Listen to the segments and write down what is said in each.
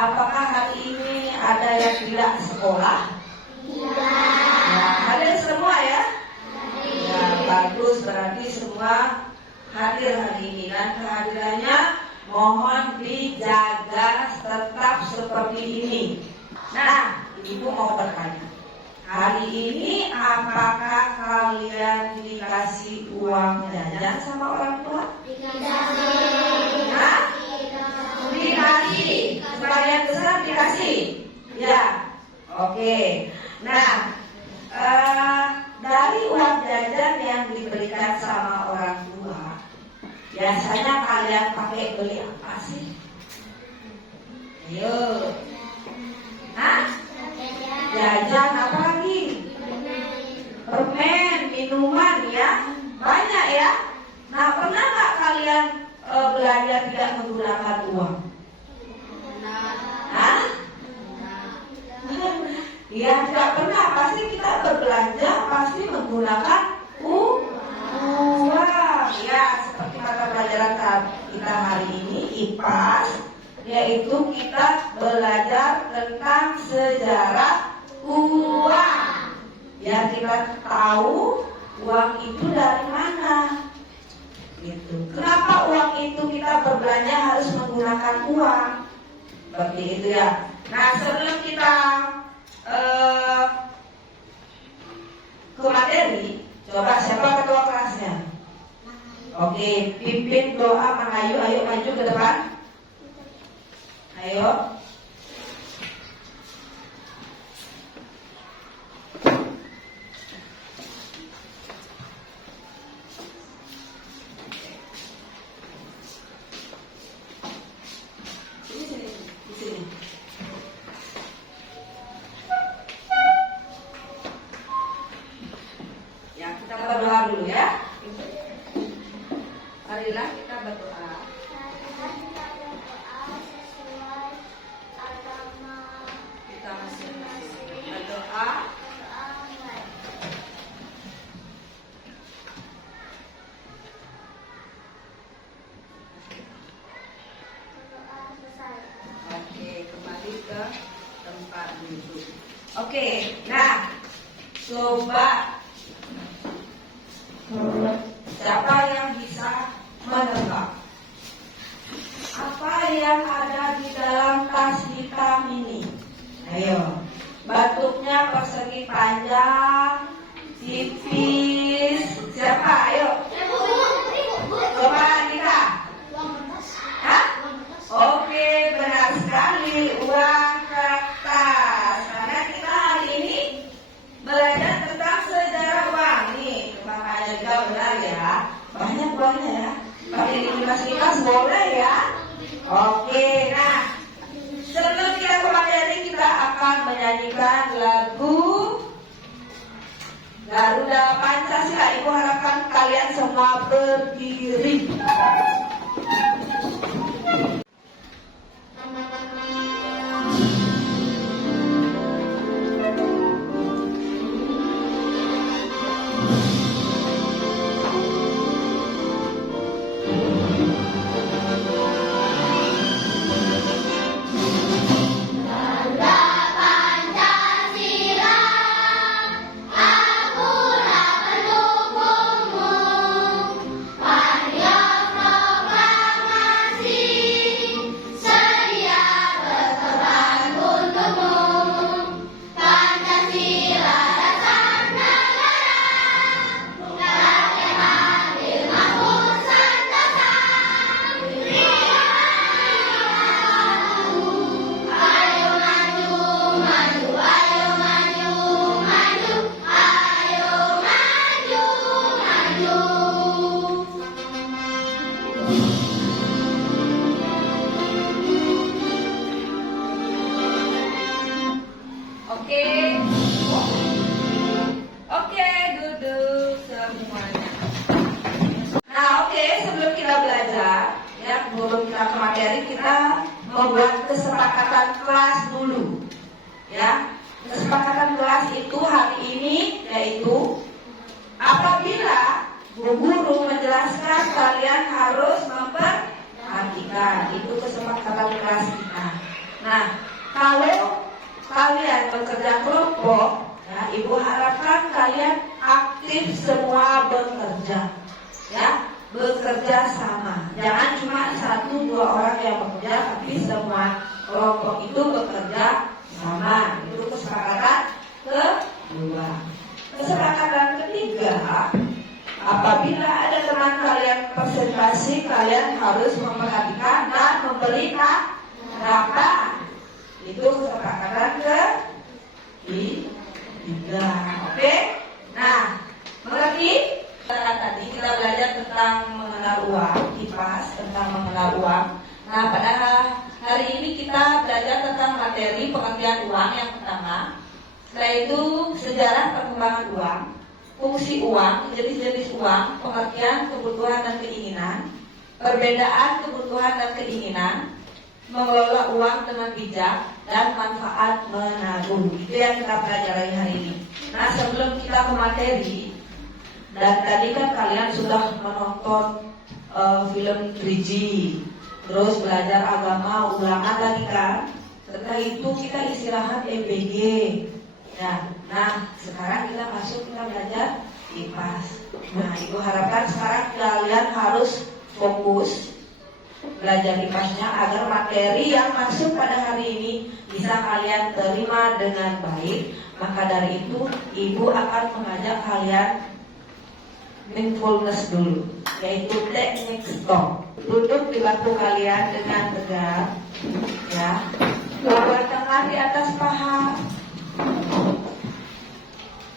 Apakah hari ini ada yang tidak sekolah? Ya, hadir semua ya? Ya, bagus, berarti semua hadir hari ini. Dan kehadirannya mohon dijaga tetap seperti ini. Nah, Ibu mau bertanya, hari ini apakah kalian dikasih uang jajan sama orang tua? Nah, dikasih. Sebagian besar dikasih. Ya, oke. Nah, dari uang jajan yang diberikan sama orang tua, biasanya kalian pakai beli apa sih? Ayo. Hah? Jajan apa lagi? Permen, minuman ya, banyak ya. Nah, pernah nggak kalian belanja tidak menggunakan uang? Hah? Ya, tidak pernah. Pasti kita berbelanja pasti menggunakan uang. Ya, seperti mata pelajaran kita hari ini IPAS, yaitu kita belajar tentang sejarah uang. Biar kita tahu uang itu dari mana. Gitu. Kenapa uang itu kita berbelanja harus menggunakan uang? Seperti itu ya. Nah, sebelum kita ke materi, coba siapa ketua kelasnya? Oke, pimpin doa mengayu, ayo maju ke depan. Ayo. Berdoa dulu ya. Marilah kita berdoa. Kita masing-masing berdoa. Oke, kembali ke tempat duduk. Oke, nah, coba siapa yang bisa menebak apa yang ada di dalam tas hitam ini? Ayo, bentuknya persegi panjang, tipis. Siapa? Ayo. Coba kita. Hah? Oke, benar sekali, uang kertas. Karena kita hari ini belajar tentang sejarah uang. Nih, makanya juga benar ya. Banyak uangnya ya. Pakai limas-limas boleh ya. Oke, nah sebelum kita ke materi, kita akan menyanyikan lagu Garuda Pancasila. Ibu harapkan kalian semua berdiri. Oke, duduk semuanya. Nah, oke, sebelum kita belajar, ya, sebelum kita ke materi, kita membuat kesepakatan kelas dulu. Ya, kesepakatan kelas itu hari ini yaitu apabila Bu Guru menjelaskan, kalian harus memperhatikan. Itu kesepakatan kelas kita. Nah, kalau kalian bekerja kelompok, ya, Ibu harapkan kalian aktif semua bekerja, ya, bekerja sama. Jangan cuma 1-2 orang yang bekerja, tapi semua kelompok itu bekerja sama. Itu kesepakatan kedua. Kesepakatan ketiga, apabila ada teman kalian presentasi, kalian harus memperhatikan dan memberi data. Itu kesepakatan ketiga. Oke? Nah, mengerti? Tadi kita belajar tentang mengenal uang, IPAS, tentang mengenal uang. Nah, pada hari ini kita belajar tentang materi pengertian uang yang pertama. Setelah itu sejarah perkembangan uang, fungsi uang, jenis-jenis uang, pengertian kebutuhan dan keinginan, perbedaan kebutuhan dan keinginan, mengelola uang dengan bijak, dan manfaat menabung. Itu yang kita pelajari hari ini. Nah, sebelum kita ke materi, dan tadi kan kalian sudah menonton film 3G, terus belajar agama ulangan lagi kan. Setelah itu kita istirahat EBG. Ya, nah sekarang kita belajar IPAS. Nah, Ibu harapkan sekarang kalian harus fokus belajar IPAS-nya agar materi yang masuk pada hari ini bisa kalian terima dengan baik. Maka dari itu Ibu akan mengajak kalian mindfulness dulu, yaitu teknik stop. Duduk di bangku kalian dengan tegak, ya. Bawa tangan di atas paha,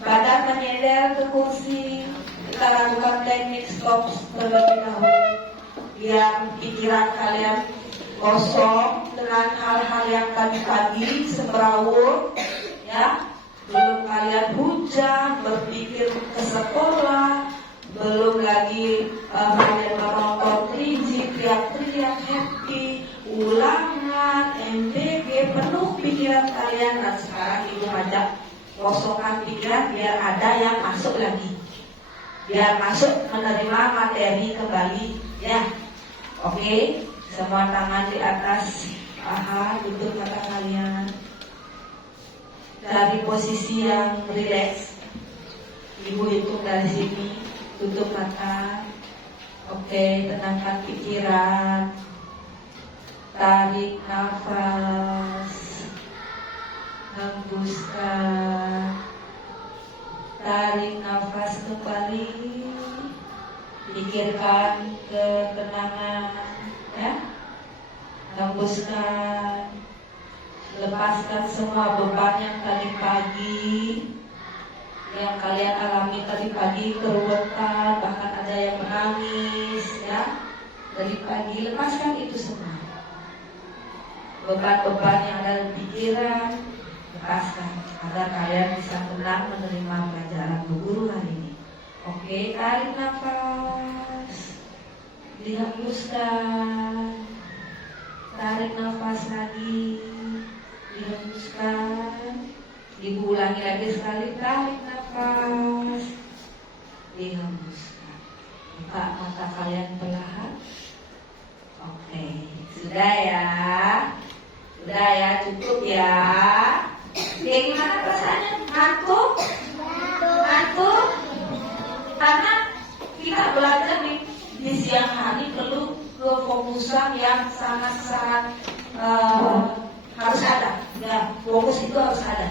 badan menyender ke kursi. Kita lakukan teknik stop terlebih dahulu, biar pikiran kalian kosong dengan hal-hal yang tadi semrawut, ya. Belum kalian hujan, berpikir ke sekolah, belum lagi kalian menonton 3G, teriak-teriak, happy, ulangan, MBG, penuh pikiran kalian. Dan sekarang Ibu ajak kosongkan pikiran biar ada yang masuk lagi, biar masuk menerima materi kembali, ya. Oke, semua tangan di atas paha, tutup mata kalian, dari posisi yang rileks. Ibu hitung dari sini, tutup mata. Oke, tenangkan pikiran. Tarik nafas, hembuskan. Tarik nafas kembali. Pikirkan ketenangan, ya. Hembuskan. Lepaskan semua beban yang tadi pagi, yang kalian alami tadi pagi, keruwetan, bahkan ada yang menangis, ya. Dari pagi, lepaskan itu semua. Beban-beban yang ada di pikiran, lepaskan agar kalian bisa tenang menerima pelajaran Bu Guru hari ini. Oke, tarik nafas, dihembuskan. Tarik nafas lagi, dihembuskan. Ibu ulangi lagi sekali, tarik nafas, dihembuskan. Buka mata kalian perlahan. Oke, sudah ya, cukup ya. Oke, gimana perasaannya? Ngantuk? Karena kita belajar di siang hari perlu kefokusan yang sangat-sangat harus ada. Ya, fokus itu harus ada.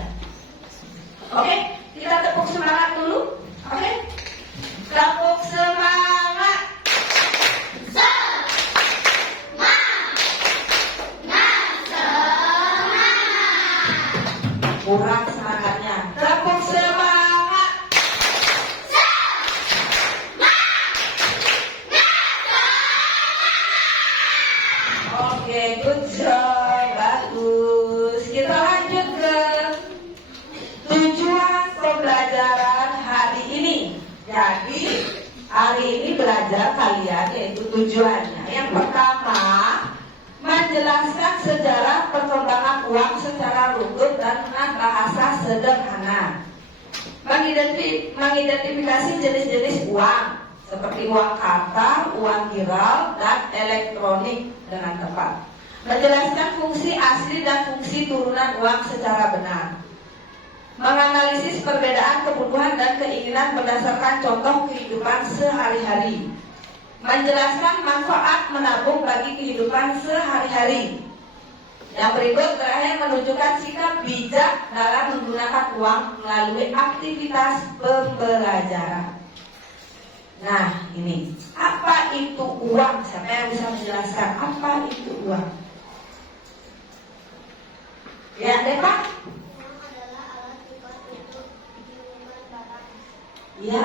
Oke, kita tepuk semangat dulu. Oke, tepuk semangat. Kurang semangatnya. Tepuk semangat. Oke, good job, bagus. Kita lanjut ke tujuan pembelajaran hari ini. Jadi hari ini belajar kalian yaitu tujuannya. Yang pertama, menjelaskan sejarah perkembangan uang secara runtuh dan dengan bahasa sederhana. Mengidentifikasi jenis-jenis uang seperti uang kartal, uang giral, dan elektronik dengan tepat. menjelaskan fungsi asli dan fungsi turunan uang secara benar, menganalisis perbedaan kebutuhan dan keinginan berdasarkan contoh kehidupan sehari-hari, menjelaskan manfaat menabung bagi kehidupan sehari-hari. Yang berikut terakhir menunjukkan sikap bijak dalam menggunakan uang melalui aktivitas pembelajaran. Nah, ini apa itu uang? Siapa yang bisa menjelaskan apa itu uang? Ya, Pak. Ya,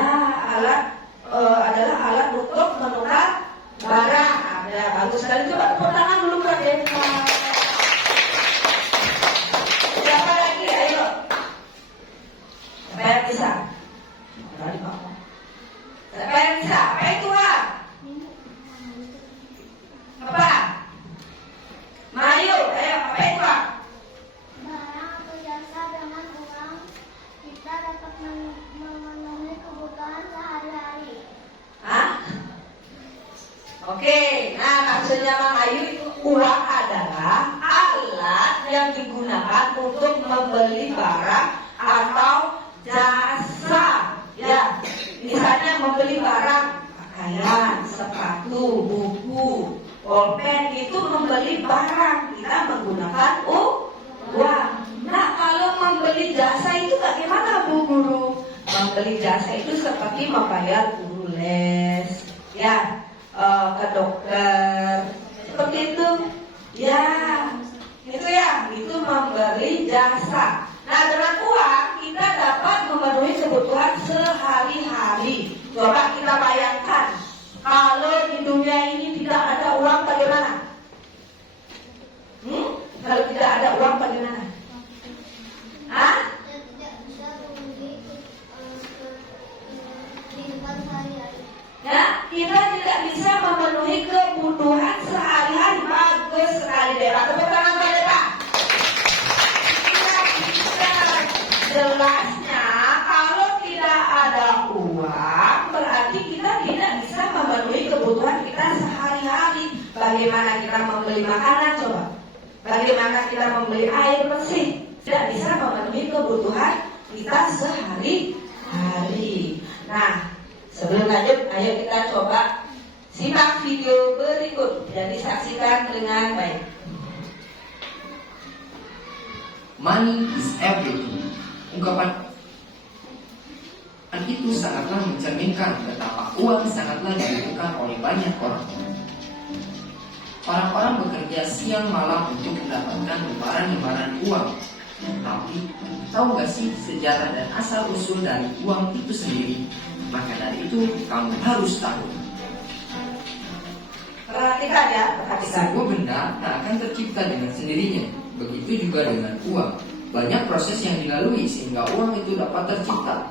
adalah alat untuk menukar barang. Ada bagus sekali. Coba tepuk tangan dulu Kak Deva. Siapa lagi? Ayo. Siapa yang bisa? Siapa yang bisa? Apa itu uang? Apa? Mayu, ayo. Apa itu uang? Barang atau jasa dengan uang kita dapat memenuhi kebutuhan sehari-hari. Hah? Oke, nah maksudnya Bang Ayu itu uang adalah alat yang digunakan untuk membeli barang atau jasa. Ya, misalnya membeli barang, pakaian, sepatu, buku, pulpen itu membeli barang. Kita menggunakan uang. Nah, kalau membeli jasa itu bagaimana Bu Guru? Membeli jasa itu seperti membayar guru les, ya, ke dokter, seperti itu, ya, itu membeli jasa. Nah, dengan uang kita dapat memenuhi kebutuhan sehari-hari. Coba kita bayangkan, kalau di dunia ini tidak ada uang bagaimana? Kalau tidak ada uang bagaimana? Hah? Tidak bisa memenuhi kehidupan sehari-hari. Ya, kita tidak bisa memenuhi kebutuhan sehari-hari. Bagus sekali Deva. Tepuk tangan Mbak Deva. Tidak bisa. Jelasnya kalau tidak ada uang berarti kita tidak bisa memenuhi kebutuhan kita sehari-hari. Bagaimana kita membeli makanan coba? Bagaimana kita membeli air bersih? Tidak bisa memenuhi kebutuhan kita sehari-hari. Nah, sebelum lanjut, ayo kita coba simak video berikut dan disaksikan dengan baik. Money is everything. Ungkapan itu sangatlah mencerminkan betapa uang sangatlah dibutuhkan oleh banyak orang. Orang-orang bekerja siang malam untuk mendapatkan lembaran-lembaran uang. Tapi, tahu gak sih sejarah dan asal-usul dari uang itu sendiri? Maka dari itu, kamu harus tahu. Perhatikan ya, perhatikan. Sebuah benda tak akan tercipta dengan sendirinya. Begitu juga dengan uang. Banyak proses yang dilalui sehingga uang itu dapat tercipta.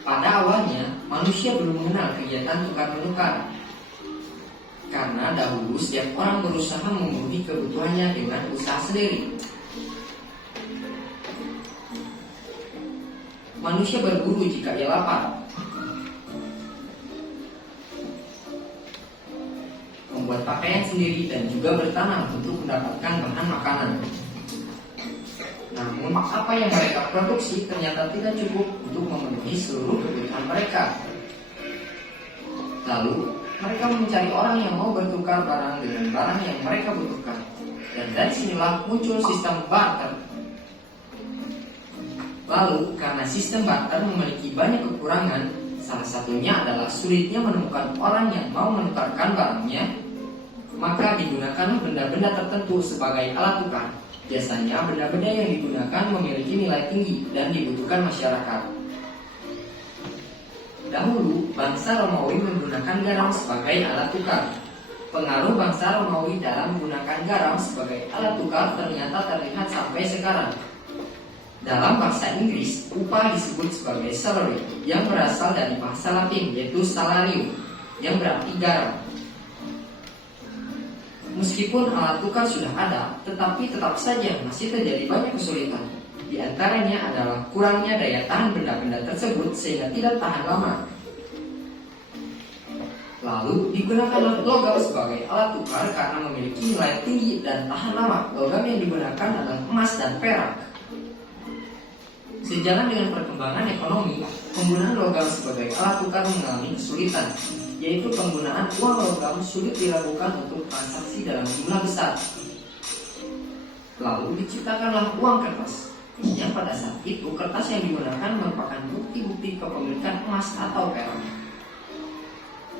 Pada awalnya, manusia belum mengenal kegiatan tukar-menukar. Karena dahulu setiap orang berusaha memenuhi kebutuhannya dengan usaha sendiri. Manusia berburu jika ia lapar, membuat pakaian sendiri dan juga bertanam untuk mendapatkan bahan makanan. Namun apa yang mereka produksi ternyata tidak cukup untuk memenuhi seluruh kebutuhan mereka. Lalu mereka mencari orang yang mau bertukar barang dengan barang yang mereka butuhkan. Dan dari sinilah muncul sistem barter. Lalu, karena sistem barter memiliki banyak kekurangan, salah satunya adalah sulitnya menemukan orang yang mau menukarkan barangnya, maka digunakan benda-benda tertentu sebagai alat tukar. Biasanya benda-benda yang digunakan memiliki nilai tinggi dan dibutuhkan masyarakat. Dahulu, bangsa Romawi menggunakan garam sebagai alat tukar. Pengaruh bangsa Romawi dalam menggunakan garam sebagai alat tukar ternyata terlihat sampai sekarang. Dalam bahasa Inggris, upah disebut sebagai salary, yang berasal dari bahasa Latin yaitu salarium, yang berarti garam. Meskipun alat tukar sudah ada, tetapi tetap saja masih terjadi banyak kesulitan. Di antaranya adalah kurangnya daya tahan benda-benda tersebut sehingga tidak tahan lama. Lalu digunakan logam sebagai alat tukar karena memiliki nilai tinggi dan tahan lama. Logam yang digunakan adalah emas dan perak. Sejalan dengan perkembangan ekonomi, penggunaan logam sebagai alat tukar mengalami kesulitan, yaitu penggunaan uang logam sulit dilakukan untuk transaksi dalam jumlah besar. Lalu diciptakanlah uang kertas, yang pada saat itu kertas yang digunakan merupakan bukti-bukti kepemilikan emas atau perak.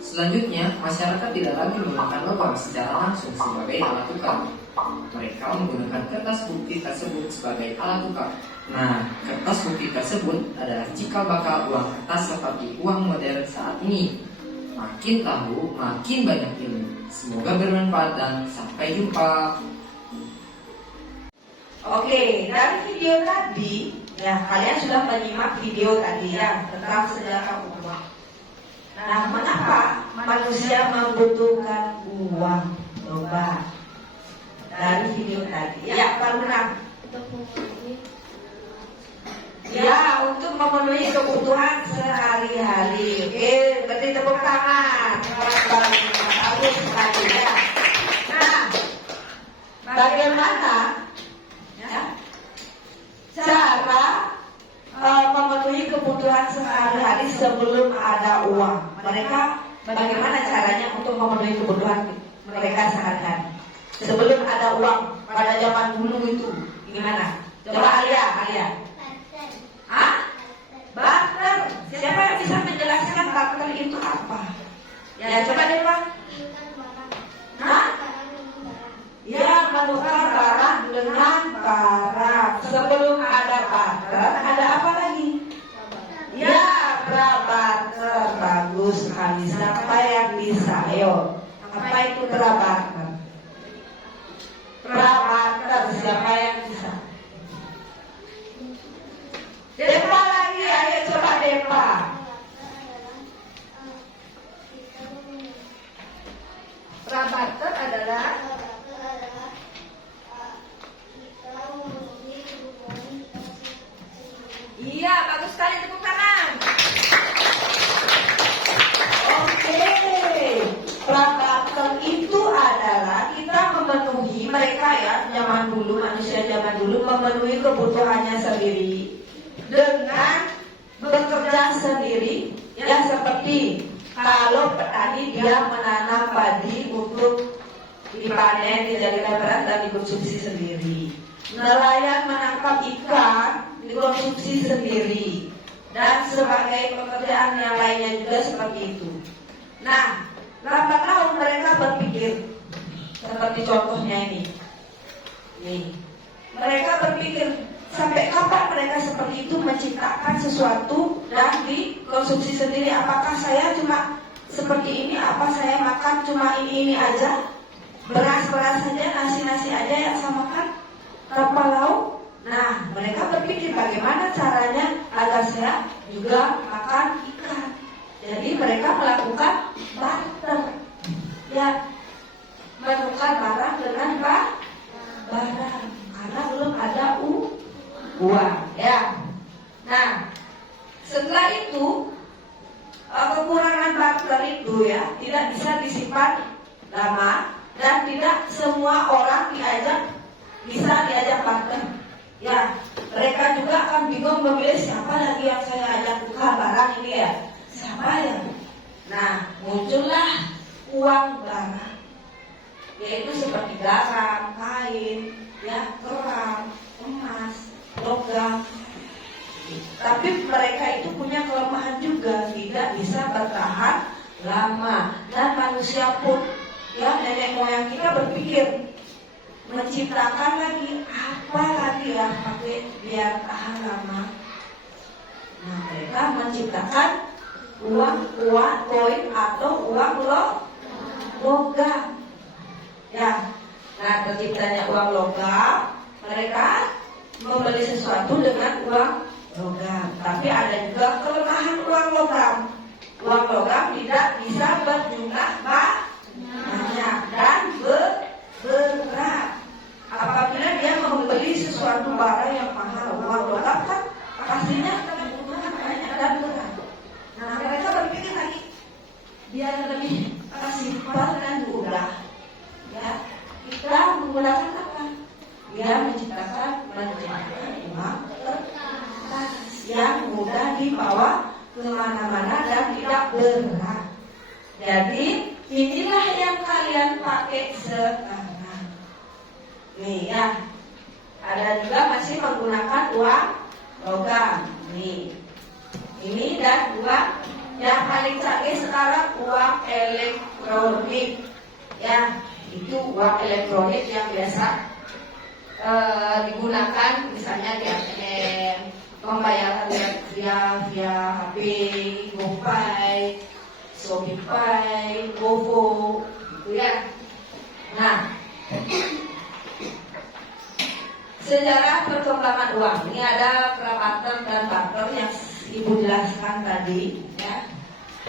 Selanjutnya, masyarakat tidak lagi menggunakan logam secara langsung sebagai alat tukar. Mereka menggunakan kertas bukti tersebut sebagai alat tukar. Nah, kertas bukti tersebut adalah cikal bakal uang kertas seperti uang modern saat ini. Makin tahu, makin banyak ilmu. Semoga bermanfaat dan sampai jumpa. Oke, dari video tadi, ya kalian sudah menyimak video tadi ya tentang sejarah uang. Nah, mengapa manusia membutuhkan uang? Coba dari video tadi. Ya, Pak Luna. Ya, untuk memenuhi kebutuhan sehari-hari. Oke, berarti tepuk tangan. Bagus sekali ya. Nah, bagaimana ya cara memenuhi kebutuhan sehari-hari sebelum ada uang? Mereka bagaimana caranya untuk memenuhi kebutuhan mereka sehari-hari sebelum ada uang pada zaman dulu itu? Gimana? Coba Alia. Hah? Barter. Siapa yang bisa menjelaskan barter itu apa? Ya, coba deh Pak. Hah? Ya, menukar barang dengan barang. Sebelum ada barter, ada apa lagi? Ya, prabarter. Bagus sekali. Siapa yang bisa? Ayo. Apa itu prabarter? Prabarter. Siapa yang bisa? Depa lagi. Ayo coba Depa. Prabarter adalah iya, bagus sekali, tepuk tangan. Oke, prabarter itu adalah kita memenuhi mereka ya, zaman dulu, manusia zaman dulu memenuhi kebutuhannya sendiri dengan bekerja sendiri. Ya, seperti kalau petani dia menanam padi untuk dipanen, dijadikan beras dan dikonsumsi sendiri. Nelayan menangkap ikan dikonsumsi sendiri, dan sebagai pekerjaan yang lainnya juga seperti itu. Nah, lambat laun mereka berpikir seperti contohnya ini. Nih, mereka berpikir sampai kapan mereka seperti itu menciptakan sesuatu dan dikonsumsi sendiri? Apakah saya cuma seperti ini? Apa saya makan cuma ini aja? Beras-beras saja, nasi-nasi aja yang saya makan tanpa lauk? Nah, mereka berpikir bagaimana caranya agar saya juga makan ikan. Jadi mereka melakukan barter. Ya, menukar barang dengan barang. Karena belum ada uang. Ya. Nah, setelah itu kekurangan barter itu ya tidak bisa disimpan lama dan tidak semua orang bisa diajak barter. Ya, mereka juga akan bingung memilih siapa lagi yang saya ajak tukar barang ini ya. Siapa ya? Nah, muncullah uang barang. Yaitu seperti garam, kain, ya, kerang, emas, logam. Tapi mereka itu punya kelemahan juga, tidak bisa bertahan lama. Dan manusia pun, ya, nenek moyang kita berpikir menciptakan lagi apa lagi ya pakai biar tahan lama. Nah, mereka menciptakan uang koin atau uang logam. Ya, nah terciptanya uang logam, mereka membeli sesuatu dengan uang logam. Tapi ada juga kelemahan uang logam. Uang logam tidak bisa berjumlah banyak dan berat. Apabila dia membeli sesuatu barang yang mahal, uang logam kan pastinya kebutuhan banyak dan berat. Nah, mereka berpikir lagi biar lebih menggunakan apa? Dia menciptakan uang kertas yang mudah dibawa kemana-mana dan tidak berat. Jadi inilah yang kalian pakai sekarang. Nih ya, ada juga masih menggunakan uang logam. Nih, ini dan uang yang paling canggih sekarang uang elektronik. Ya, itu uang elektronik yang biasa digunakan misalnya di ATM, pembayaran via HP, GoPay, ShopeePay, GoFo, gitu ya. Nah, sejarah perkembangan uang ini ada prabatan dan barter yang Ibu jelaskan tadi, ya.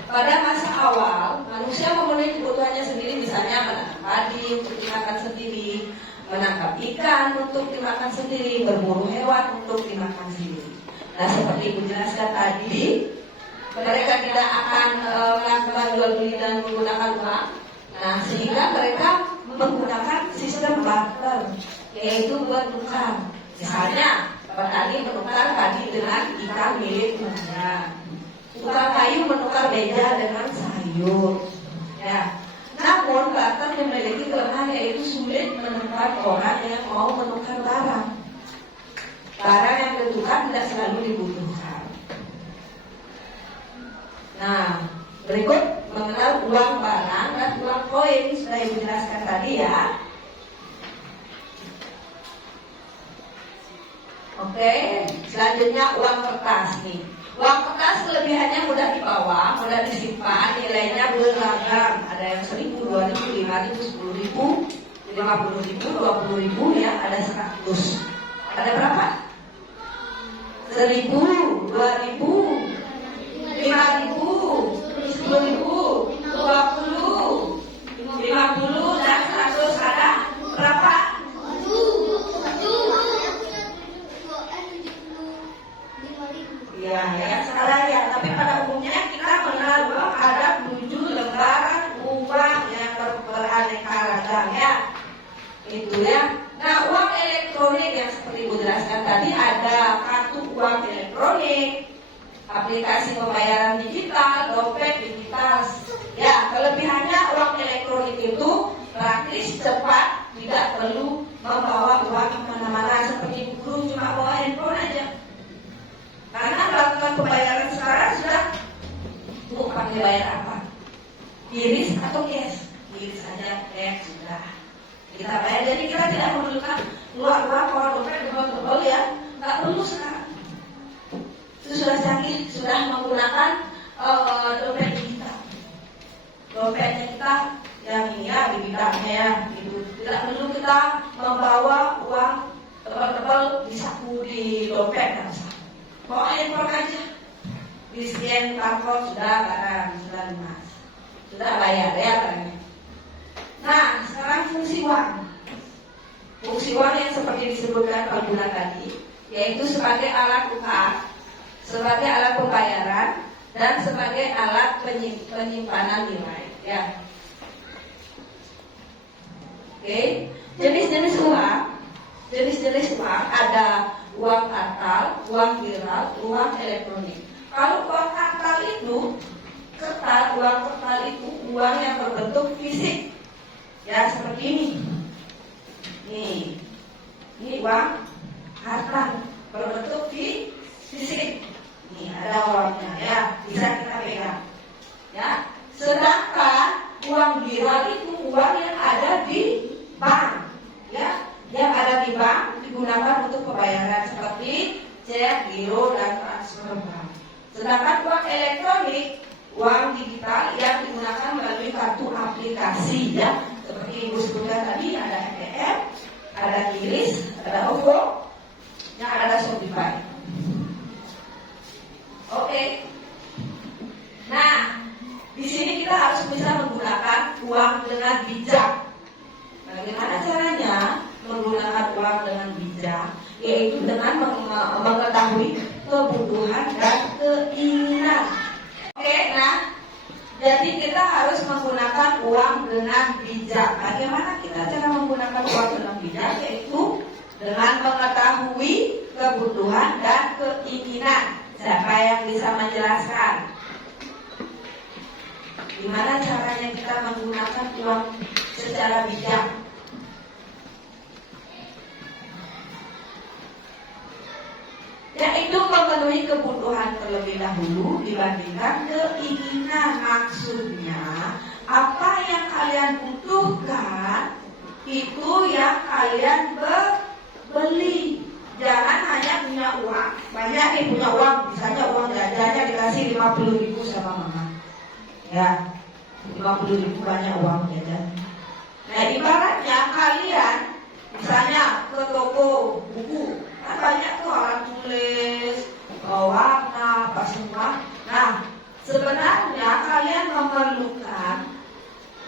Pada masa awal, manusia memenuhi kebutuhannya sendiri, misalnya menanam padi untuk dimakan sendiri, menangkap ikan untuk dimakan sendiri, berburu hewan untuk dimakan sendiri. Nah, seperti Ibu jelaskan tadi, mereka tidak akan melakukan jual beli dan menggunakan uang. Nah, sehingga mereka menggunakan sistem barter, yaitu bertukar. Misalnya, petani menukar padi dengan ikan miliknya, tukar kayu menukar meja dengan sayur. Ya. Namun barter memiliki kelemahan, yaitu sulit menemukan orang yang mau menukar barang. Barang yang ditukar tidak selalu dibutuhkan. Nah, berikut mengenal uang barang dan uang koin sudah Ibu jelaskan tadi ya. Oke, selanjutnya uang kertas nih. Uang kertas kelebihannya mudah dibawa, mudah disimpan, nilainya beragam. Ada yang 1.000, 2.000, 5.000, 10.000, 50.000, 20.000 ya, ada 100. Ada berapa? 1.000, 2.000, 5.000, 10.000, 20, 50 dan 100. Ada berapa? Ya, salah ya. Tapi pada umumnya kita mengenal bahwa ada 7 lembaran uang yang beraneka ragam ya. Itu ya. Nah, uang elektronik yang seperti Ibu jelaskan tadi, ada kartu uang elektronik, aplikasi pembayaran digital, dompet digital. Ya, kelebihannya uang elektronik itu praktis, cepat, tidak perlu membawa uang kemana-mana. Seperti Ibu Guru cuma bawa handphone aja. Karena melakukan pembayaran sekarang sudah pakai bayar apa? Iris atau cash? Iris saja, cash sudah kita bayar. Jadi kita tidak memerlukan keluar uang dompet tebal ya, nggak perlu sekarang. Itu sudah canggih, sudah menggunakan dompet digital. Dompetnya kita yang ini ya, digitalnya ya, gitu. Tidak perlu kita membawa uang tebal-tebal di saku di dompet kan? Bawa handphone aja, di scan barcode sudah barang, sudah lunas, sudah bayar ya barangnya. Nah, sekarang fungsi uang. Fungsi uang yang seperti disebutkan Pak Guna tadi, yaitu sebagai alat tukar, sebagai alat pembayaran, dan sebagai alat penyimpanan nilai. Ya. Oke, jenis-jenis uang ada uang kartal, uang viral, uang elektronik. Kalau uang kartal itu, uang kartal itu uang yang berbentuk fisik, ya seperti ini. Ini uang kartal berbentuk fisik. Ini ada uangnya, ya bisa kita pegang. Ya, sedangkan uang viral itu uang yang ada di bank, ya, yang ada di bank digunakan untuk pembayaran seperti cek, giro, dan transfer bank. Sedangkan uang elektronik, uang digital yang digunakan melalui kartu aplikasi ya, seperti Ibu sebutkan tadi, ada ATM, ada Kiris, ada OVO, yang ada ShopeePay. Oke. Nah, di sini kita harus bisa menggunakan uang dengan bijak. Bagaimana caranya menggunakan uang dengan bijak? Yaitu dengan mengetahui kebutuhan dan keinginan. Oke, nah, jadi kita harus menggunakan uang dengan bijak. Bagaimana kita cara menggunakan uang dengan dengan mengetahui kebutuhan dan keinginan. Siapa yang bisa menjelaskan? Gimana caranya kita menggunakan uang secara bijak? Yaitu memenuhi kebutuhan terlebih dahulu dibandingkan keinginan. Maksudnya, apa yang kalian butuhkan itu yang kalian beli. Jangan hanya punya uang. Banyak nih punya uang, misalnya uang jajannya dikasih 50.000 sama mama. Ya, 50.000 banyak uang jajan. Nah, ibaratnya kalian misalnya ke toko buku, kan banyak tuh orang tulis, warna, apa semua. Nah, sebenarnya kalian memerlukan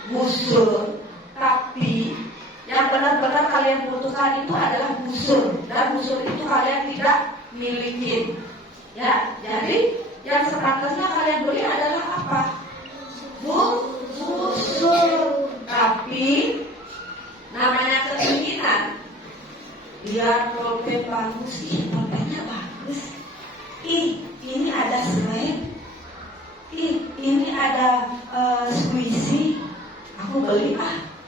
busur, tapi yang benar-benar kalian butuhkan itu adalah busur, dan busur itu kalian tidak miliki. Ya, jadi yang sepantasnya kalian beli adalah apa? Busur. Tapi namanya keinginan. Biar pulpen bagus, pulpennya bagus. Ini ada slide. Ini ada squishy. Aku beli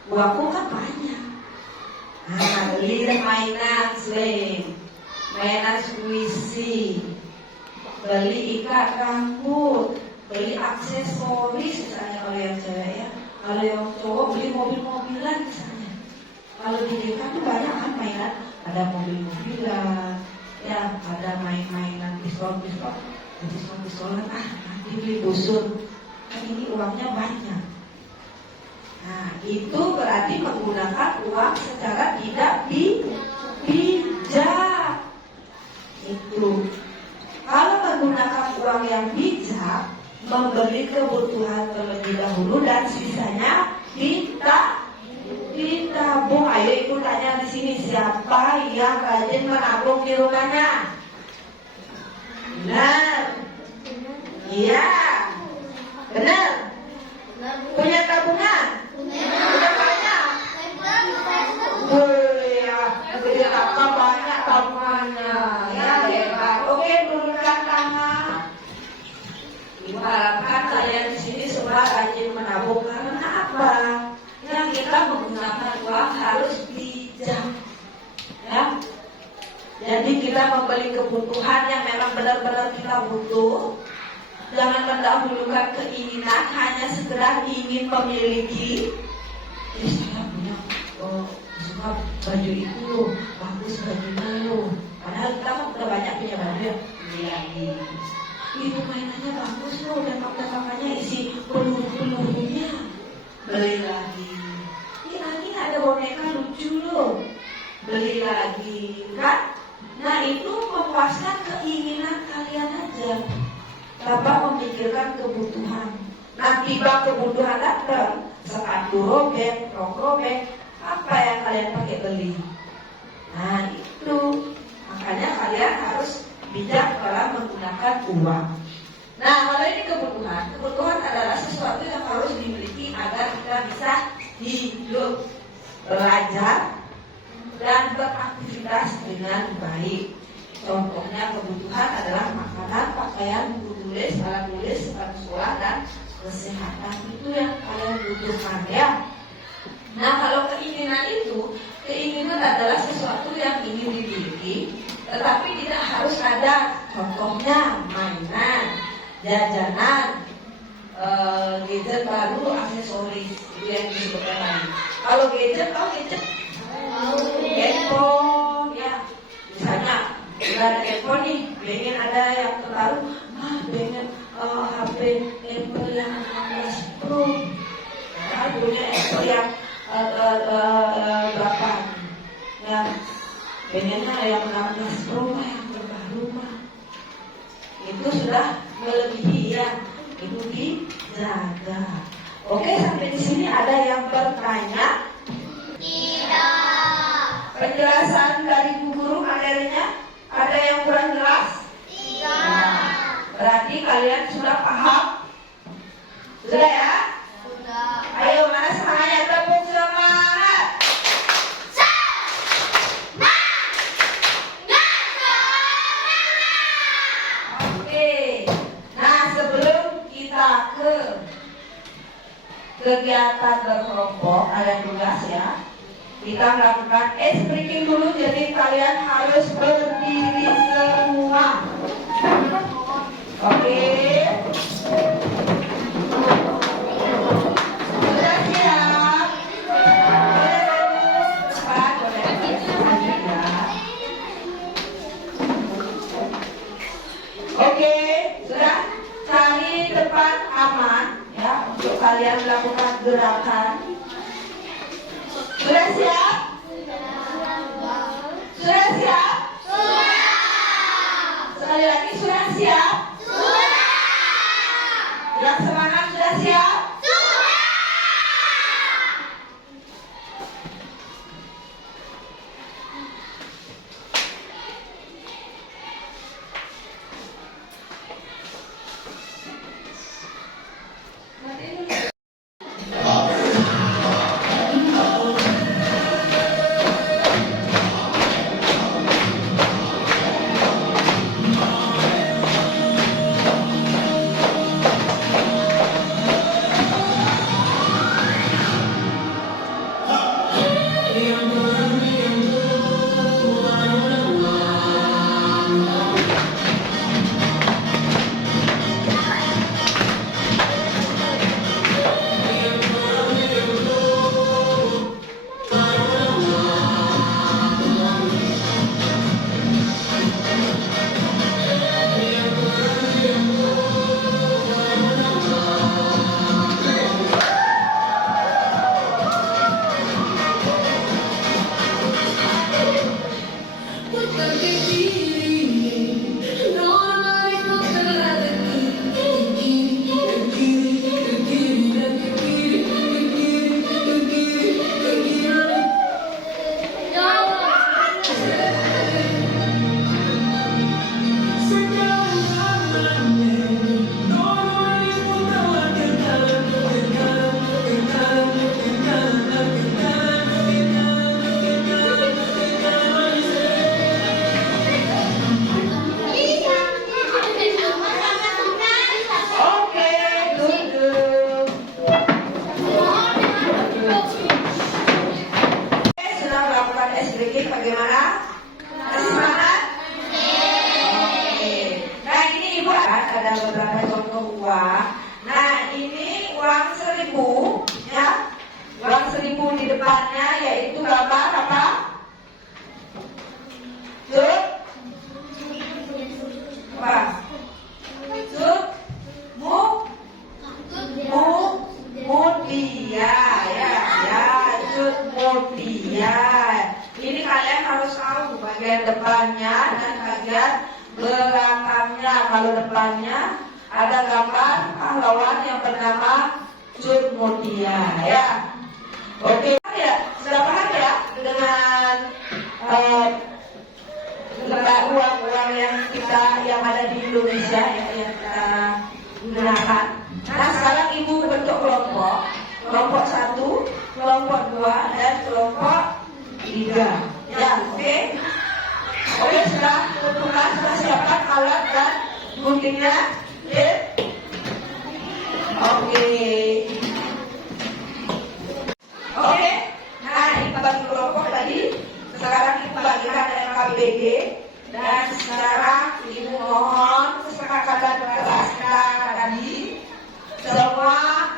uangku kan banyak. Beli mainan slide, mainan squishy, beli ikat rambut, beli aksesoris misalnya kalau yang cewek ya. Kalau yang cowok beli mobil-mobilan misalnya. Kalau di dekat tuh banyak kan mainan, ada mobil-mobilan, ya ada mainan pistol-pistolan. Nanti beli busur. Kan ini uangnya banyak. Nah, itu berarti menggunakan uang secara tidak bijak. Itu. Kalau menggunakan uang yang bijak, membeli kebutuhan terlebih dahulu dan sisanya ditabung. Ayo ikut tanya di sini, siapa yang rajin menabung di rumahnya? Benar? Iya. Benar? Punya tabungan? Punya banyak? Ya, punya banyak tabungannya. Ya, hebat. Oke, turunkan tangan. Ibu harapkan kalian di sini semua rajin menabung. Karena apa? Yang kita menggunakan uang harus bijak. Ya. Jadi kita membeli kebutuhan yang memang benar-benar kita butuh. Jangan mendahulukan keinginan hanya sekedar ingin memiliki. Saya punya suka baju itu loh, bagus bajunya loh. Padahal kita kan udah banyak punya baju ya. Beli lagi. Itu mainannya bagus loh, tempat-tempatnya isi peluru-pelurunya. Beli lagi. Ini ada boneka lucu loh. Beli lagi, kan? Nah, itu memuaskan keinginan kalian aja. Tanpa memikirkan kebutuhan. Nah, tiba kebutuhan datang, sepatu robek, rok robek, apa yang kalian pakai beli? Nah, itu makanya kalian harus bijak dalam menggunakan uang. Nah, kalau ini kebutuhan adalah sesuatu yang harus dimiliki agar kita bisa hidup, belajar, dan beraktivitas dengan baik. Contohnya kebutuhan adalah makanan, pakaian, buku tulis, alat tulis, sepatu sekolah, dan kesehatan. Itu yang kalian butuhkan ya. Nah, kalau keinginan adalah sesuatu yang ingin dimiliki, tetapi tidak harus ada. Contohnya mainan, jajanan, gadget baru, aksesoris. Itu yang disebutkan tadi. Kalau gadget, handphone, ya. Misalnya udah ada handphone nih, pengen ada yang terbaru, pengen HP Apple yang 16 Pro. Nah, punya Apple yang berapa? Ya, pengennya yang 16 Pro yang terbaru mah. Itu sudah melebihi ya, itu dijaga. Oke, sampai di sini ada yang bertanya? Tidak. Penjelasan dari Bu Guru materinya ada yang kurang jelas? Tidak. Berarti kalian sudah paham? Sudah ya? Sudah. Ayo, mana semangatnya? Tepuk semangat! kegiatan berkelompok, ada tugas ya. Kita melakukan ice breaking dulu, jadi kalian harus berdiri semua. Oke. Sudah siap? Cepat, boleh ya. Oke, sudah cari tempat aman ya untuk kalian melakukan gerakan. Sudah siap? Sudah siap? Sekali lagi, sudah siap? Yang semangat, sudah siap? Bagaimana? Masih semangat? Oke. Nah ini ibu ada beberapa contoh uang. Nah ini uang 1.000 ya. Uang 1.000 di depannya yaitu gambar apa? Jut? Apa? Jut? Mutia ya. Jut mutia. Ini kalian harus tahu bagian depannya dan bagian belakangnya. Kalau depannya ada gambar pahlawan yang bernama Jut Mutia ya. Oke ya, sudah paham ya dengan uang-uang yang ada di Indonesia ya, yang kita gunakan. Nah sekarang ibu bentuk kelompok 1, kelompok 2 dan kelompok 3 ya, oke. Oke, sudah tentukan, sudah siapkan alat dan guntingnya ya. Oke. Nah ini bagi kelompok tadi. Sekarang kita bagikan RKBD. Dan sekarang ibu mohon kesepakatan kelas kita tadi semua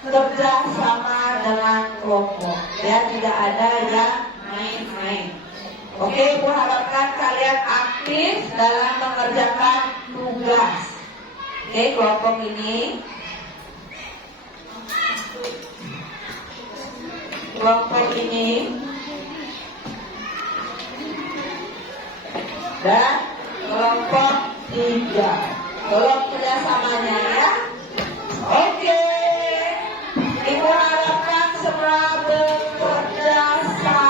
kerja sama dengan kelompok ya, tidak ada yang main-main. Oke, ibu harapkan kalian aktif dalam mengerjakan tugas. Oke, kelompok ini dan kelompok 3. Tolong kerjasamanya ya. Oke. Ibu harapkan semua bekerja sama.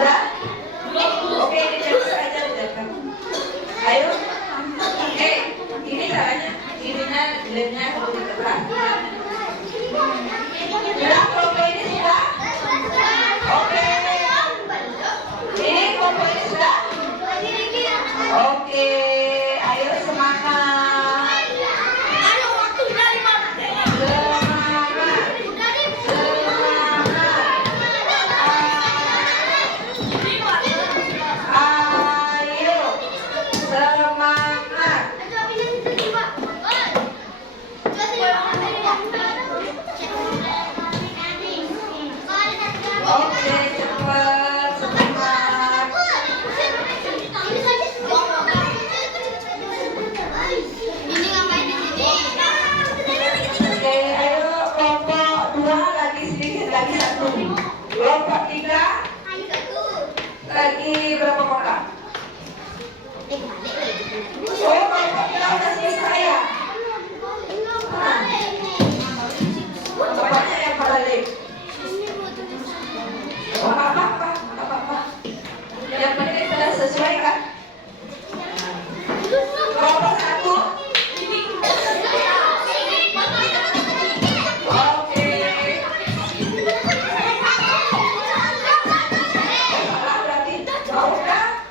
Sudah? Oke, dicatat saja dicatat. Ayo. Oke, ini caranya. Ininya, lemnya perlu ditekan. Sudah, kelompok ini sudah? Oke. Ini kelompok ini sudah? Oke, ayo semangat. Oke, cepat, semangat. Ini ngapain di sini? Oke, ayo kelompok 2 lagi sedikit lagi 1. Kelompok 3 lagi berapa kotak? Oh, kelompok 3 udah selesai ya? Bapaknya yang balik. Oh, apa-apa. Yang penting sudah sesuai kan? Kelompok 1. Oke. Salah berarti jauh kan?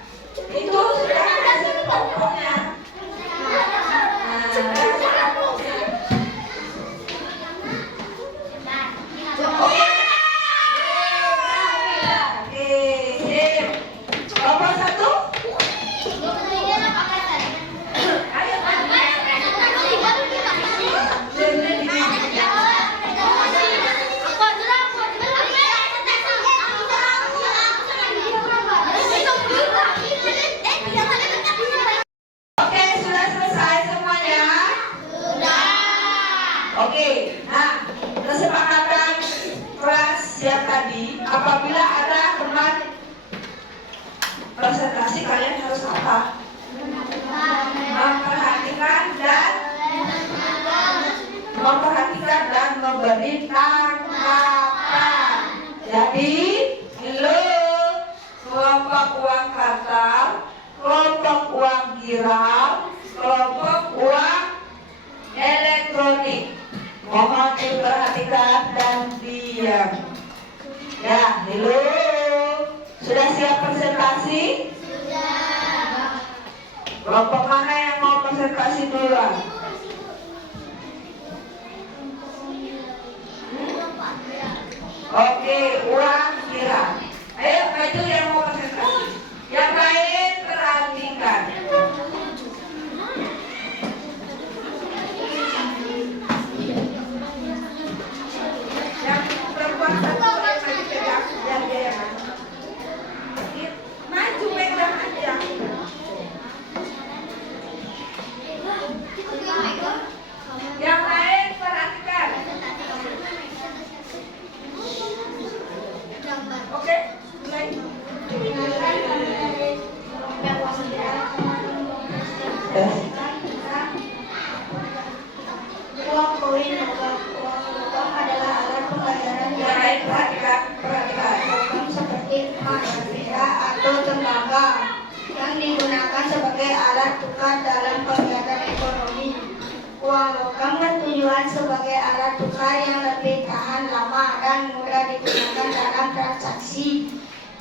Itu sudah hasil kelompoknya. Nah, hasil kelompoknya. Oke. Oke, sip. Kelompok 1. Oke, sudah selesai semuanya? Oke, nah kesepakatan kelas yang tadi, apabila ada teman presentasi kalian harus apa? Memperhatikan dan memberi tanggapan. Jadi, lo kelompok uang kartal, kelompok uang giral, kelompok uang elektronik. Mohon diperhatikan dan diam. Ya, halo. Sudah siap presentasi? Kelompok mana yang mau presentasi duluan? Oke, uang kira. Ayo, maju yang mau presentasi. Yang lain perhatikan. Yang perempuan satu boleh maju pegang, biar dia yang maju. Maju pegang aja. Yang lain perhatikan. Oke, mulai. Uang koin logam adalah alat pembayaran Yang lain perhatikan. logam seperti emas, perak, atau tembaga yang digunakan sebagai alat tukar dalam kegiatan ekonomi. Uang logam bertujuan sebagai alat tukar yang lebih tahan lama dan mudah digunakan dalam transaksi.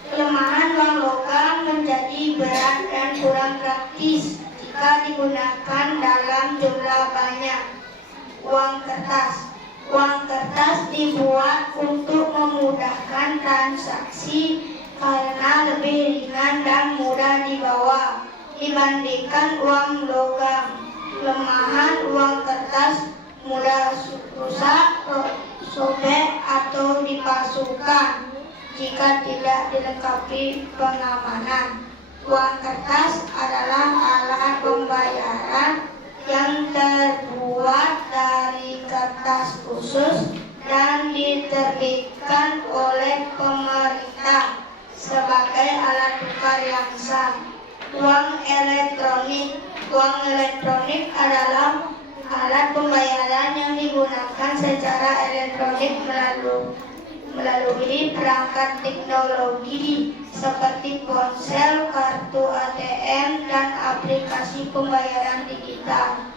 Kelemahan uang logam menjadi berat dan kurang praktis jika digunakan dalam jumlah banyak. Uang kertas dibuat untuk memudahkan transaksi karena lebih ringan dan mudah dibawa dibandingkan uang logam. Kelemahan uang kertas mudah rusak, sobek, atau dipalsukan jika tidak dilengkapi pengamanan. Uang kertas adalah alat pembayaran yang terbuat dari kertas khusus dan diterbitkan oleh pemerintah sebagai alat tukar yang sah. Uang elektronik adalah alat pembayaran yang digunakan secara elektronik melalui perangkat teknologi seperti ponsel, kartu ATM, dan aplikasi pembayaran digital.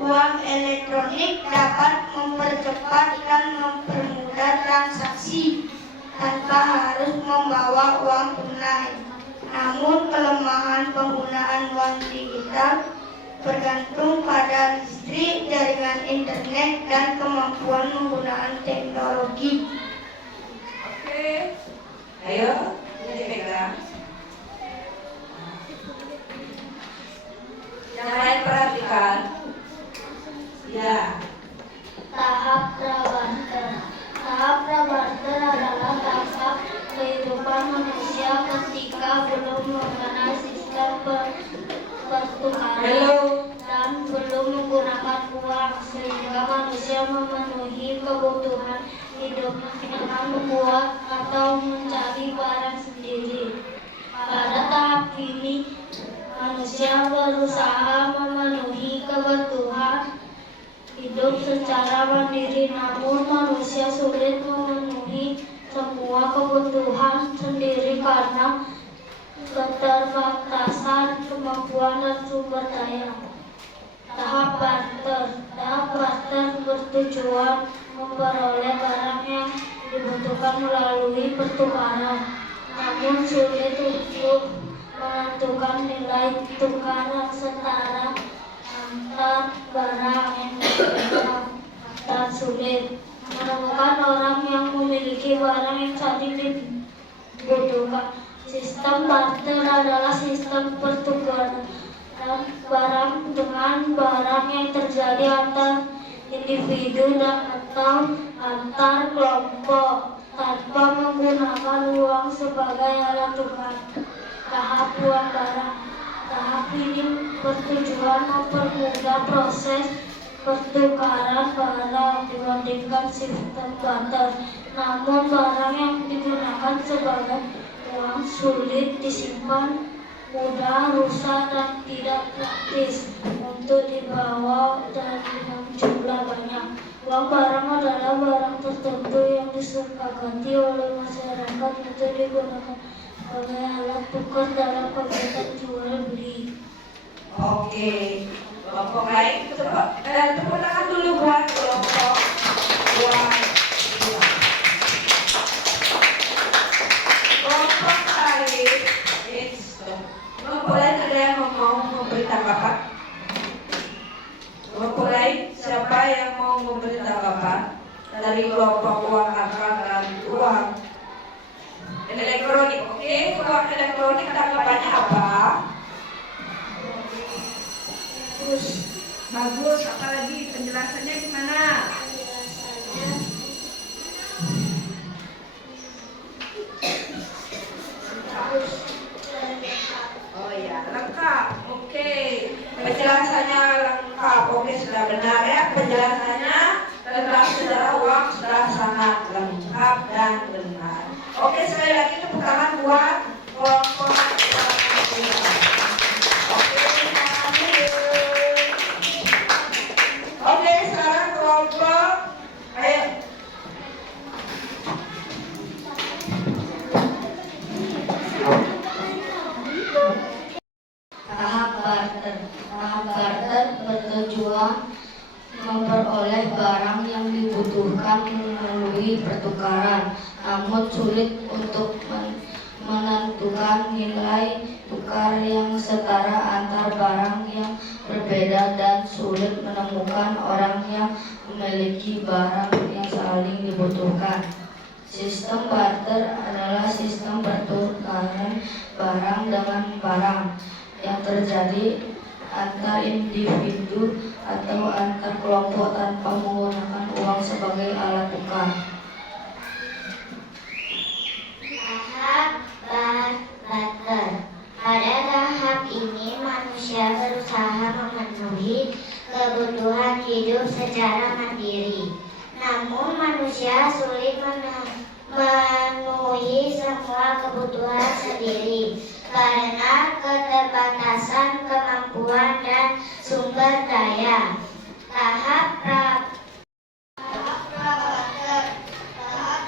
Uang elektronik dapat mempercepat dan mempermudah transaksi tanpa harus membawa uang tunai. Namun kelemahan penggunaan uang digital bergantung pada listrik, jaringan internet, dan kemampuan menggunakan teknologi. Oke, ayo ini dipegang. Yang lain perhatikan. Ya. Tahap prabarter. Tahap prabarter adalah tahap kehidupan manusia ketika belum mengenal sistem pertukaran dan belum menggunakan uang, sehingga manusia memenuhi kebutuhan hidupnya dengan membuat atau mencari barang sendiri. Pada tahap ini, manusia berusaha memenuhi kebutuhan hidup secara mandiri, namun manusia sulit memenuhi semua kebutuhan sendiri karena keterbatasan kemampuan dan sumber daya. Tahap barter. Tahap barter bertujuan memperoleh barang yang dibutuhkan melalui pertukaran, namun sulit untuk menentukan nilai tukar yang setara antar barang yang berbeda, dan sulit menemukan orang yang memiliki barang yang saling dibutuhkan. Sistem barter adalah sistem pertukaran barang dengan barang yang terjadi antar individu dan atau antar kelompok tanpa menggunakan uang sebagai alat tukar. Tahap uang barang. Tahap ini bertujuan mempermudah proses pertukaran barang dibandingkan sistem barter. Namun barang yang digunakan sebagai uang sulit disimpan, mudah rusak, dan tidak praktis untuk dibawa dengan jumlah banyak. Uang barang adalah barang tertentu yang disepakati oleh masyarakat untuk digunakan sebagai alat tukar dalam kegiatan jual beli. Oke, kelompok lain tepuk tangan dulu buat kelompok uang. Kelompok lain, kelompok lain ada yang mau memberi tanggapan? Kelompok lain siapa yang mau memberi tanggapan dari kelompok uang akal dan uang elektronik? Oke, uang elektronik tanggapannya apa? Bagus, apalagi penjelasannya gimana? Oh ya, lengkap. Oke, penjelasannya lengkap. Oke, sudah benar ya. Penjelasannya tentang sejarah uang sudah sangat lengkap dan benar. Oke, sekali lagi tepuk tangan buat kelompok uang. Oke, sekarang kelompok ayo. Tahap barter. Tahap barter bertujuan memperoleh barang yang dibutuhkan melalui pertukaran, namun sulit untuk menentukan nilai tukar yang setara antar barang yang berbeda, dan sulit menemukan orang yang memiliki barang yang saling dibutuhkan. Sistem barter adalah sistem pertukaran barang dengan barang yang terjadi antar individu atau antar kelompok tanpa menggunakan uang sebagai alat tukar. Tahap barter. Pada tahap ini manusia berusaha memenuhi kebutuhan hidup secara mandiri. Namun manusia sulit memenuhi semua kebutuhan sendiri karena keterbatasan kemampuan dan sumber daya. Tahap prabarter. Tahap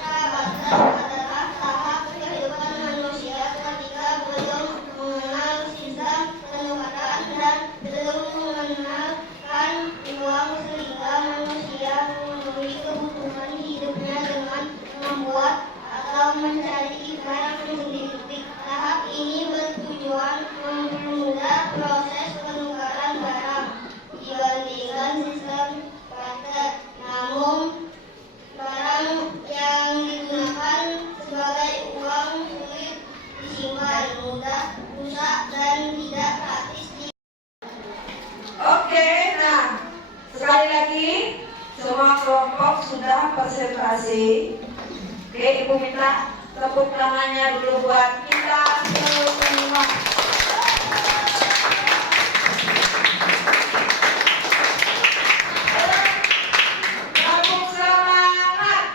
kasih. Oke, Ibu minta tepuk tangannya dulu buat kita semua. Tepuk semangat.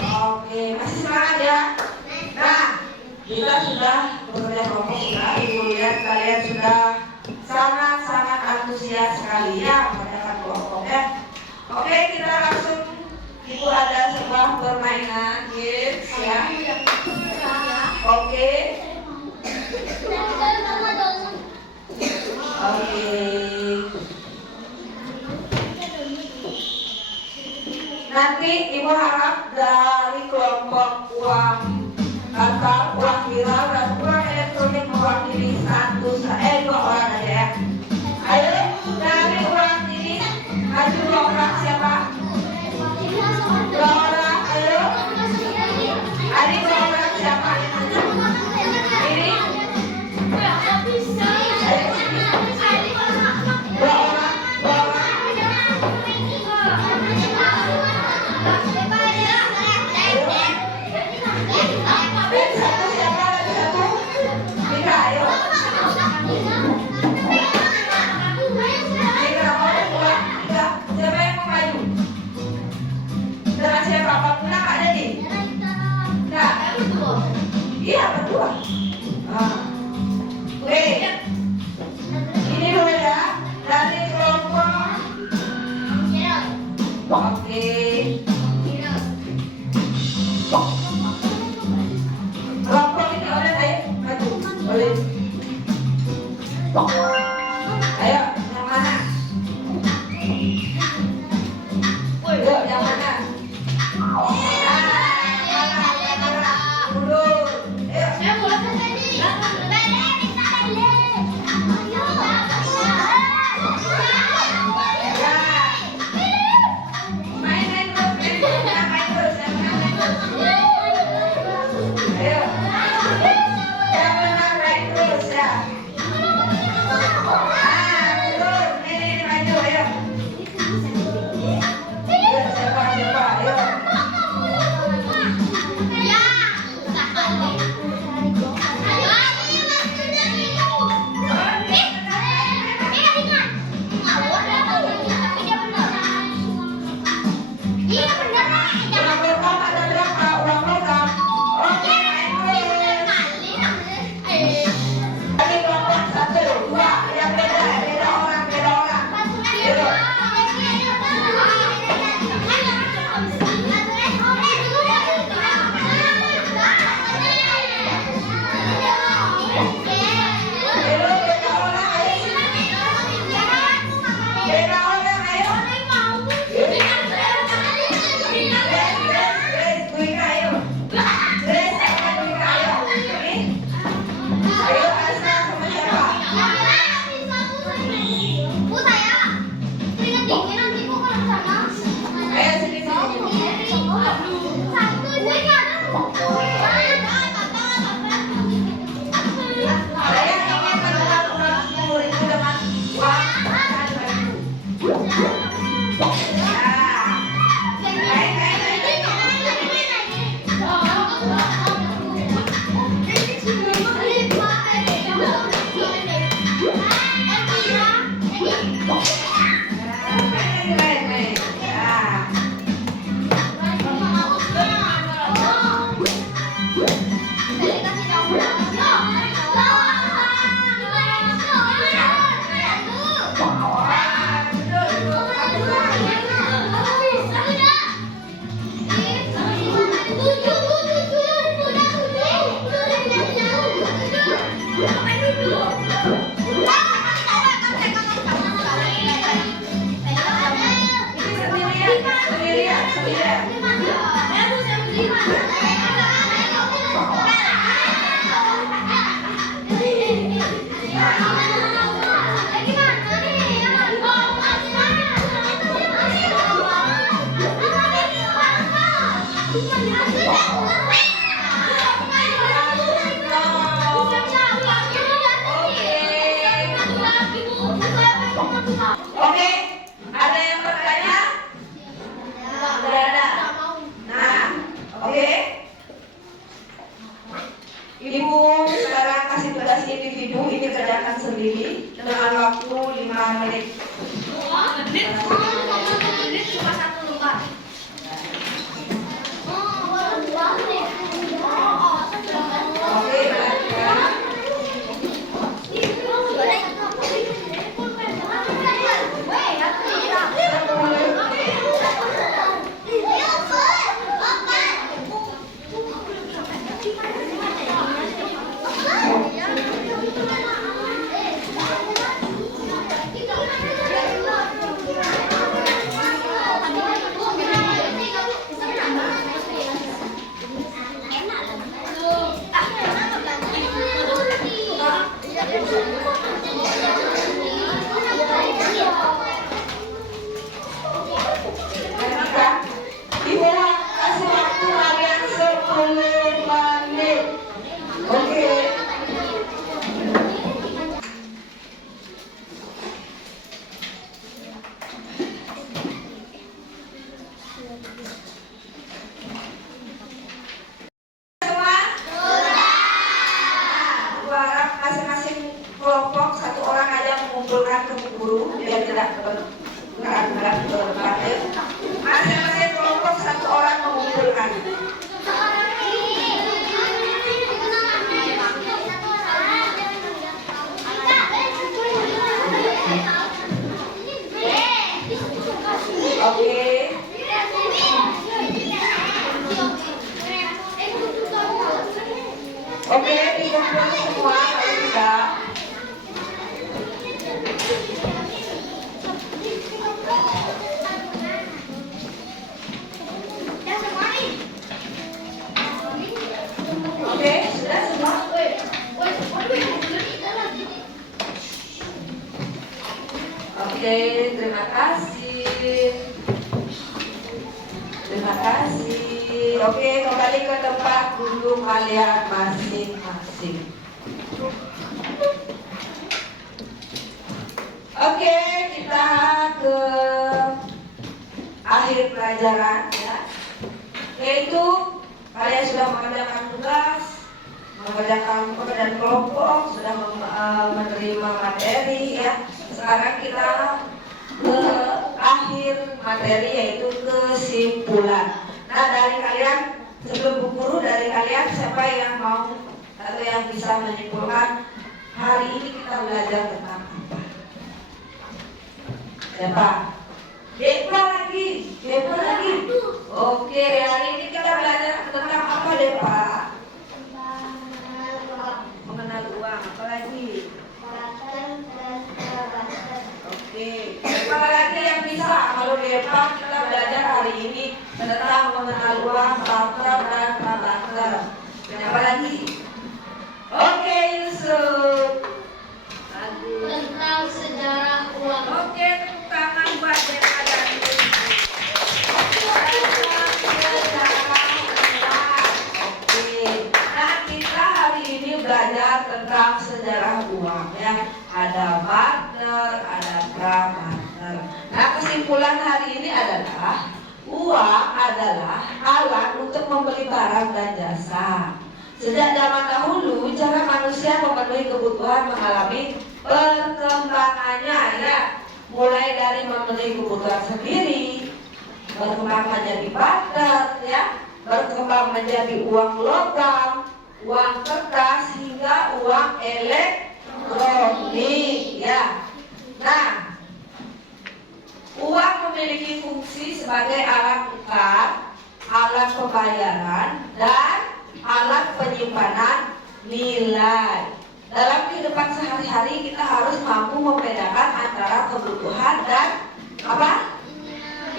Oke, masih semangat ya. Nah, kita sudah bekerja kelompok sudah. Ibu lihat kalian sudah sangat-sangat antusias sekali ya mengadakan kelompoknya. Oke, kita langsung. Ibu ada sebuah permainan games ya. Oke. Oke. Nanti Ibu harap dari kelompok uang kantor, uang viral dan uang elektronik mewakili dua orang aja ya. Ayo dari uang ini maju 2 orang siapa? 2 orang, ayo. Adik 2 orang siapa? Ini. Ayo sini. 2 orang, 2 orang. Satu siapa? Lagi satu. Nika, ayo. Nika mau dua. Nika, siapa yang mau maju? Dengan siapa? Pak Puna Kak Jadi? Enggak. Iya, berdua. Oke. Ini dulu ya. Dari kelompok. Oke. Kelompok ini oleh ayo maju. Oleh. Ayo, yang mana? Ayo, yang mana? Mundur. Ayo. Main terus. Ayo. Yang menang main terus ya. Mundur. Ini maju, ayo. Ayo, siapa? Ayo. Ulang logam ada berapa? Ulang logam. Oke, main terus. Tadi kelompok 1, 2, yang beda orang. Ayo. Ayo, beda orang, ayo. Beda orang, ayo. Grace, Buika, ayo. Grace, sama Buika, ayo. Ini. Ayo, Asna sama siapa? Ayo, sini. Saya ingin menukar uang 10.000 dengan uang dan baju. Nah, main. Main. Nah. Oke. kasih. Oke, kembali ke tempat duduk kalian masing-masing. Oke, kita ke akhir pelajaran ya. Yaitu kalian sudah mengerjakan tugas, mengerjakan pekerjaan kelompok, sudah menerima materi ya. Sekarang kita ke akhir materi yaitu kesimpulan. Nah, dari kalian sebelum Bu Guru, dari kalian siapa yang mau atau yang bisa menyimpulkan hari ini kita belajar tentang apa? Siapa? Depa lagi. Oke, hari ini kita belajar tentang apa, Depa? Mengenal uang. Apa lagi? Oke. Siapa lagi yang bisa? Kalau Depa kita belajar hari ini tentang mengenal uang, barter dan barter. Siapa lagi? Oke, Yusuf. Tentang sejarah uang. Oke, tepuk tangan buat Depa dan Yusuf. Oke. Nah, kita hari ini belajar tentang sejarah uang ya. Ada barter, ada prabarter. Nah, kesimpulan hari ini adalah uang adalah alat untuk membeli barang dan jasa. Sejak zaman dahulu, cara manusia memenuhi kebutuhan mengalami perkembangannya ya. Mulai dari memenuhi kebutuhan sendiri, berkembang menjadi barter ya, berkembang menjadi uang logam, uang kertas hingga uang elektronik ya. Nah, uang memiliki fungsi sebagai alat tukar, alat pembayaran, dan alat penyimpanan nilai. Dalam kehidupan sehari-hari kita harus mampu membedakan antara kebutuhan dan apa?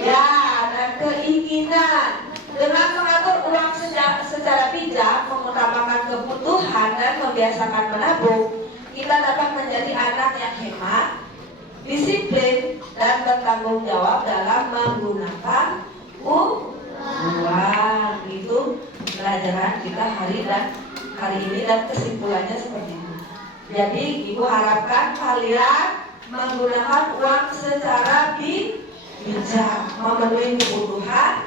Ya, dan keinginan. Dengan mengatur uang secara bijak, mengutamakan kebutuhan dan membiasakan menabung, kita dapat menjadi anak yang hemat, disiplin, dan bertanggung jawab dalam menggunakan uang. Itu pelajaran kita hari ini dan kesimpulannya seperti itu. Jadi Ibu harapkan kalian menggunakan uang secara bijak, memenuhi kebutuhan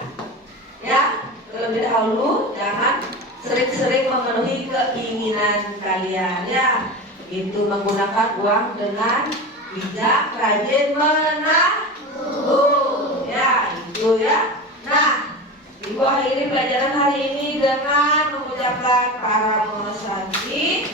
ya. Terlebih dahulu jangan sering-sering memenuhi keinginan kalian ya. Itu menggunakan uang dengan bijak, rajin menabung ya, itu ya. Nah, Ibu akhiri pelajaran hari ini dengan mengucapkan para musaji.